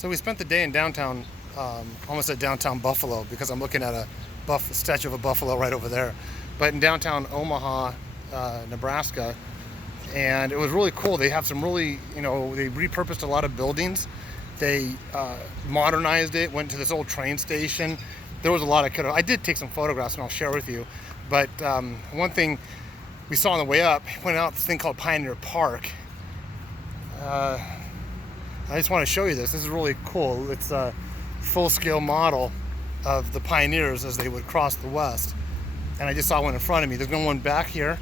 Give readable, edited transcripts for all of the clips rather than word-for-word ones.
So we spent the day in downtown, almost at downtown Buffalo, because I'm looking at a statue of a buffalo right over there. But in downtown Omaha, Nebraska, and it was really cool. They have some really, they repurposed a lot of buildings. They modernized it, went to this old train station. There was a lot of, I did take some photographs and I'll share with you. But one thing we saw on the way up, went out this thing called Pioneer Park. I just want to show you this. This is really cool. It's a full-scale model of the pioneers as they would cross the West. And I just saw one in front of me. There's no one back here.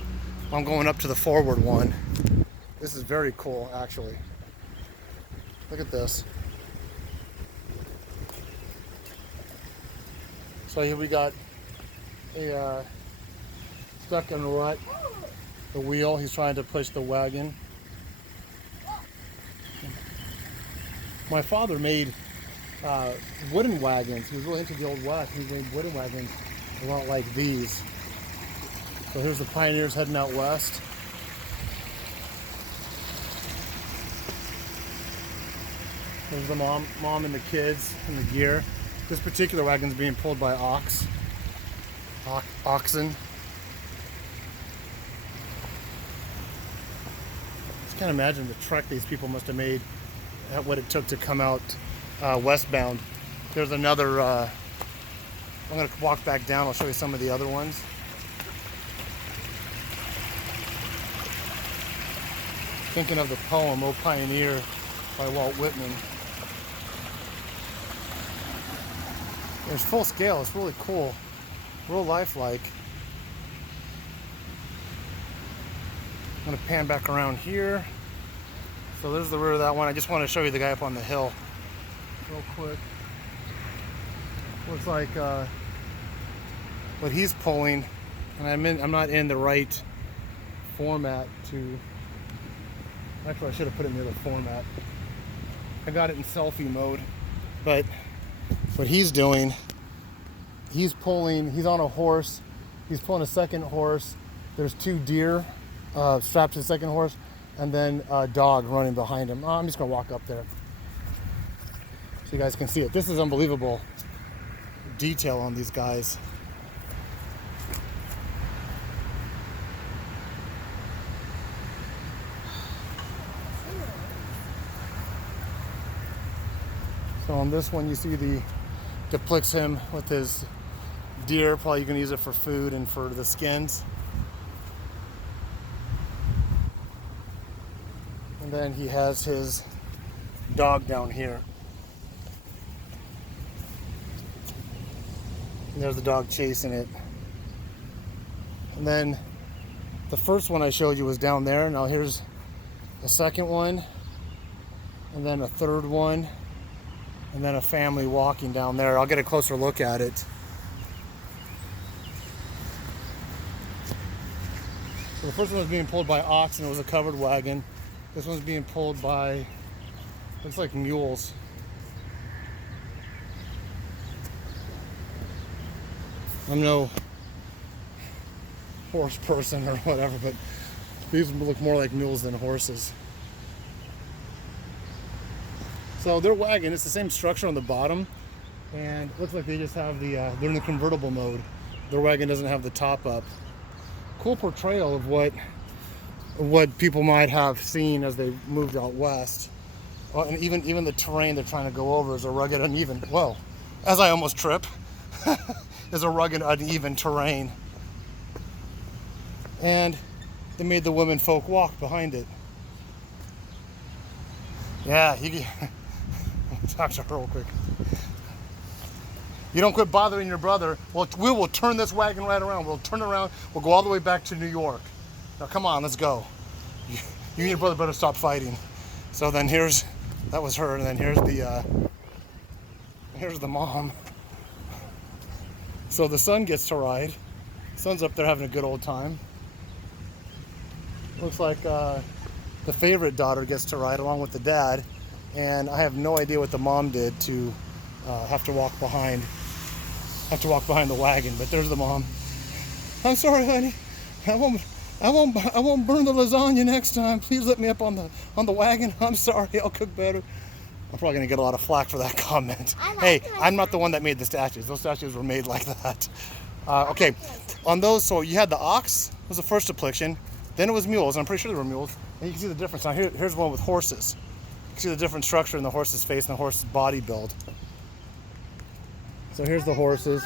I'm going up to the forward one. This is very cool, actually. Look at this. So here we got a stuck in the rut, the wheel. He's trying to push the wagon. My father made wooden wagons. He was really into the Old West. He made wooden wagons a lot like these. So here's the pioneers heading out west. There's the mom and the kids and the gear. This particular wagon's being pulled by oxen. Just can't imagine the trek these people must have made, at what it took to come out westbound. There's another, I'm going to walk back down. I'll show you some of the other ones. Thinking of the poem, O Pioneer, by Walt Whitman. It's full scale. It's really cool. Real lifelike. I'm going to pan back around here. So there's the rear of that one. I just want to show you the guy up on the hill real quick. Looks like what he's pulling, and I'm not in the right format to. Actually, I should have put it in the other format. I got it in selfie mode, but what he's doing, he's on a horse. He's pulling a second horse. There's two deer strapped to the second horse, and then a dog running behind him. I'm just gonna walk up there so you guys can see it. This is unbelievable detail on these guys. So on this one you see depicts him with his deer. Probably you can use it for food and for the skins. And then he has his dog down here. And there's the dog chasing it. And then the first one I showed you was down there. Now here's a second one, and then a third one, and then a family walking down there. I'll get a closer look at it. So the first one was being pulled by oxen. It was a covered wagon. This one's being pulled by, looks like mules. I'm no horse person or whatever, but these look more like mules than horses. So their wagon, it's the same structure on the bottom, and it looks like they just have they're in the convertible mode. Their wagon doesn't have the top up. Cool portrayal of what people might have seen as they moved out west. And even the terrain they're trying to go over is a rugged, uneven, well, as I almost trip, is a rugged, uneven terrain. And they made the women folk walk behind it. Yeah, talk to her real quick. You don't quit bothering your brother, well, we will turn this wagon right around. We'll turn around, we'll go all the way back to New York. Now come on, let's go. You and your brother better stop fighting. So then that was her, and then here's the mom. So the son gets to ride. Son's up there having a good old time. Looks like the favorite daughter gets to ride along with the dad, and I have no idea what the mom did to have to walk behind the wagon. But there's the mom. I'm sorry, honey. I won't burn the lasagna next time. Please let me up on the wagon. I'm sorry. I'll cook better. I'm probably gonna get a lot of flack for that comment. Hey, I'm not the one that made the statues. Those statues were made like that. Okay, on those, so you had the ox was the first depiction, then it was mules, and I'm pretty sure they were mules. And you can see the difference. Now here's one with horses. You can see the different structure in the horse's face and the horse's body build. So here's the horses.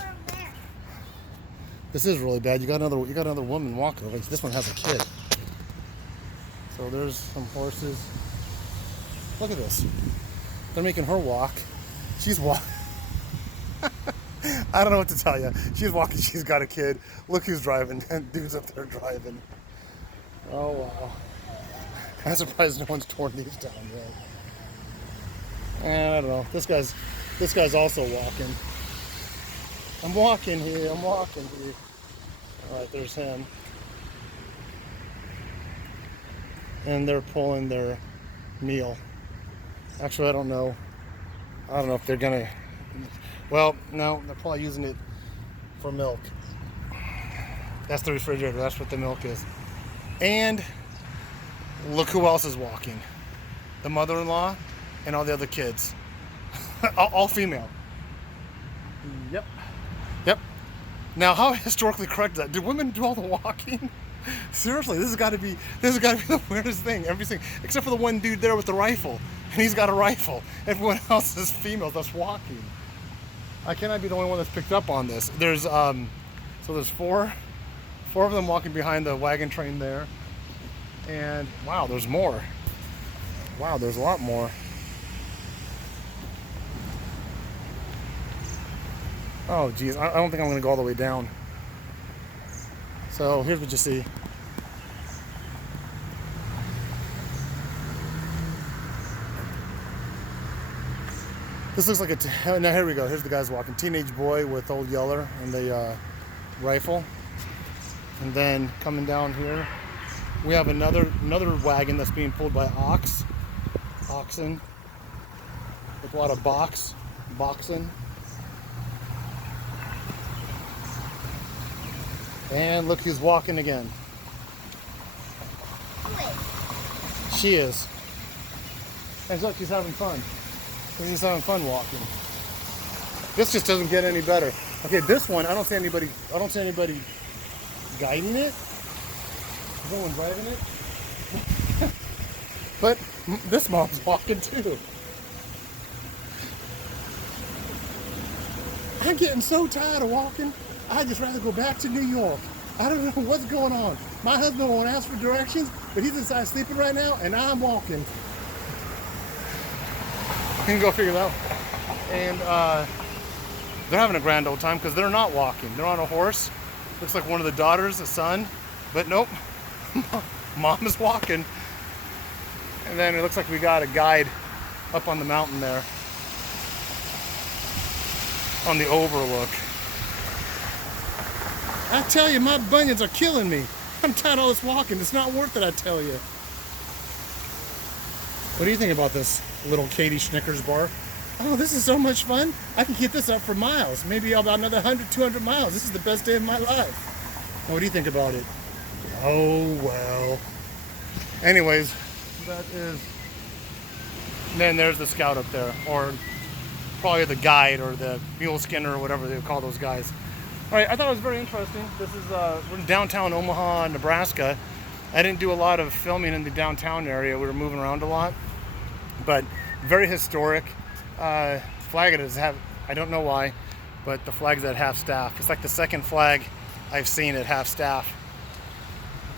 This is really bad. You got another woman walking. Like this one has a kid. So there's some horses. Look at this. They're making her walk. She's walking. I don't know what to tell you. She's walking. She's got a kid. Look who's driving. Dude's up there driving. Oh wow. I'm surprised no one's torn these down yet. And I don't know. This guy's also walking. I'm walking here. All right, there's him. And they're pulling their meal. Actually, I don't know if they're gonna. Well, no, they're probably using it for milk. That's the refrigerator. That's what the milk is. And look who else is walking. The mother-in-law and all the other kids. all female. Yep. Now, how historically correct is that? Did women do all the walking? Seriously, this has got to be the weirdest thing. Everything except for the one dude there with the rifle, and he's got a rifle. Everyone else is females that's walking. I cannot be the only one that's picked up on this. There's four of them walking behind the wagon train there, and wow, there's more. Wow, there's a lot more. Oh geez, I don't think I'm going to go all the way down. So here's what you see. This looks like now here we go. Here's the guys walking. Teenage boy with old Yeller and the rifle. And then coming down here, we have another wagon that's being pulled by oxen, with a lot of boxing. And look who's walking again. She is. And look, he's having fun. He's having fun walking. This just doesn't get any better. Okay, this one, I don't see anybody guiding it. Is no one driving it? But this mom's walking too. I'm getting so tired of walking. I'd just rather go back to New York. I don't know what's going on. My husband won't ask for directions, but he's inside sleeping right now, and I'm walking. You can go figure it out. And they're having a grand old time because they're not walking. They're on a horse. Looks like one of the daughters, a son, but nope. Mom is walking. And then it looks like we got a guide up on the mountain there on the overlook. I tell you, my bunions are killing me. I'm tired of all this walking. It's not worth it, I tell you. What do you think about this little Katie Schnickers bar? Oh, this is so much fun. I can keep this up for miles. Maybe about another 100, 200 miles. This is the best day of my life. What do you think about it? Oh, well. Anyways, that is... Then there's the scout up there. Or probably the guide or the mule skinner or whatever they call those guys. All right, I thought it was very interesting. This is we're in downtown Omaha, Nebraska. I didn't do a lot of filming in the downtown area. We were moving around a lot, but very historic. Flag is I don't know why, but the flag's at half staff. It's like the second flag I've seen at half staff.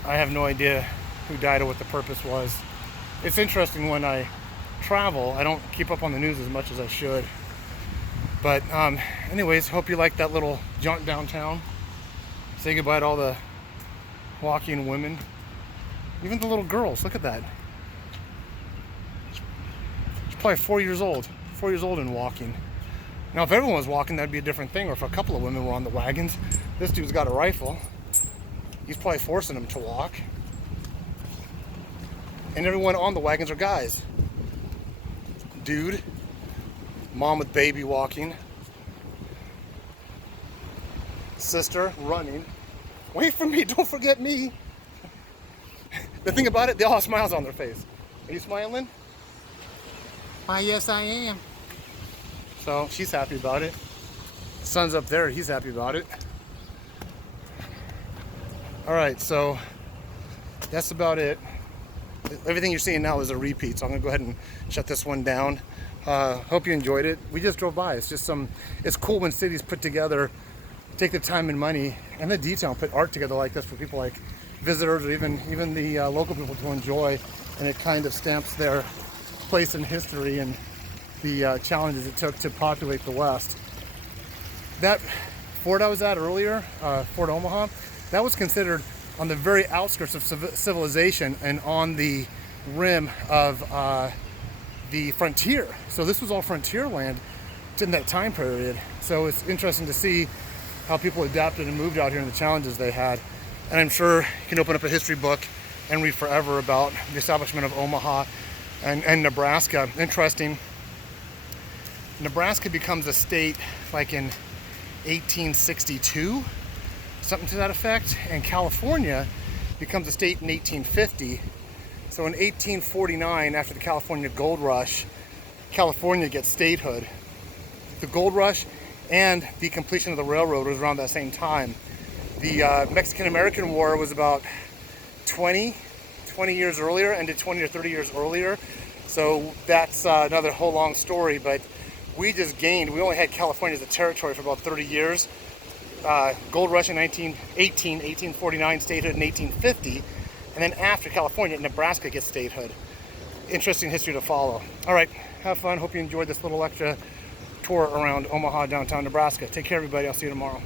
I have no idea who died or what the purpose was. It's interesting when I travel. I don't keep up on the news as much as I should. But anyways, hope you liked that little jaunt downtown. Say goodbye to all the walking women. Even the little girls, look at that. She's probably 4 years old. 4 years old and walking. Now if everyone was walking, that'd be a different thing, or if a couple of women were on the wagons. This dude's got a rifle. He's probably forcing them to walk. And everyone on the wagons are guys. Dude. Mom with baby walking. Sister running. Wait for me, don't forget me. The thing about it, they all have smiles on their face. Are you smiling? Why, yes, I am. So she's happy about it. Son's up there, he's happy about it. All right, so that's about it. Everything you're seeing now is a repeat, so I'm gonna go ahead and shut this one down. Hope you enjoyed it. We just drove by. It's just it's cool when cities put together, take the time and money and the detail and put art together like this for people like visitors or even the local people to enjoy, and it kind of stamps their place in history and the challenges it took to populate the West. That fort I was at earlier, Fort Omaha, that was considered on the very outskirts of civilization and on the rim of the frontier. So this was all frontier land in that time period. So it's interesting to see how people adapted and moved out here and the challenges they had. And I'm sure you can open up a history book and read forever about the establishment of Omaha and Nebraska. Interesting. Nebraska becomes a state like in 1862, something to that effect, and California becomes a state in 1850. So in 1849, after the California Gold Rush, California gets statehood. The Gold Rush and the completion of the railroad was around that same time. The Mexican-American War was about 20 years earlier, ended 20 or 30 years earlier. So that's another whole long story, but we only had California as a territory for about 30 years. Gold Rush in 1849, statehood in 1850, and then after California, Nebraska gets statehood. Interesting history to follow. All right, have fun. Hope you enjoyed this little extra tour around Omaha, downtown Nebraska. Take care, everybody. I'll see you tomorrow.